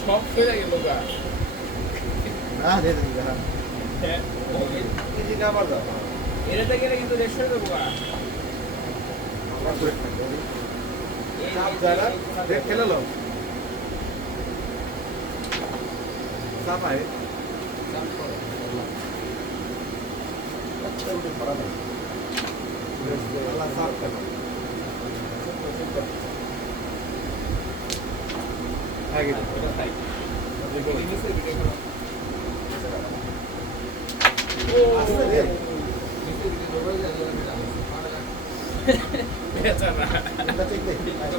সব ফেলে গেল গা না দিয়ে দিবি হ্যাঁ হ্যাঁ কেজি আবার দাও এটাতে গেলে কিন্তু রেস্ট হয়ে দেবো গা আবার করে থাকবে এই- এই- এই-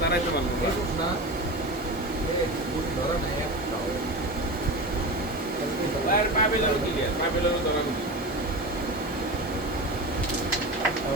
দাঁড়াইতে পারল না। আর পা বেলারও clear, পা বেলারও ধরা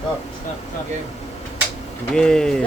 Stop. Stop. Stop. Game. Game.